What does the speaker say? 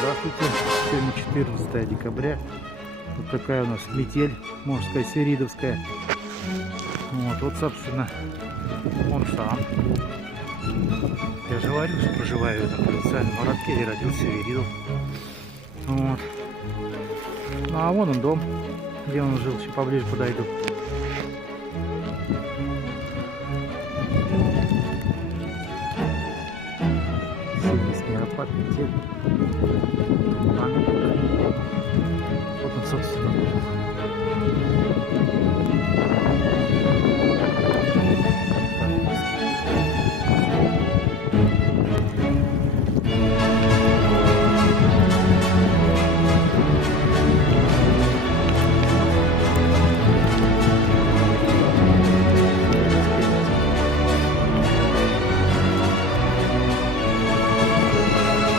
Здравствуйте! Сегодня 14 декабря. Вот такая у нас метель, можно сказать, свиридовская. Вот, собственно, он сам. Я же говорю, что проживаю в этом провинциальном городке, где родился Свиридов. Вот. Ну а вон он дом, где он жил, еще поближе подойду. Снегопад, метель. Вот он, собственно,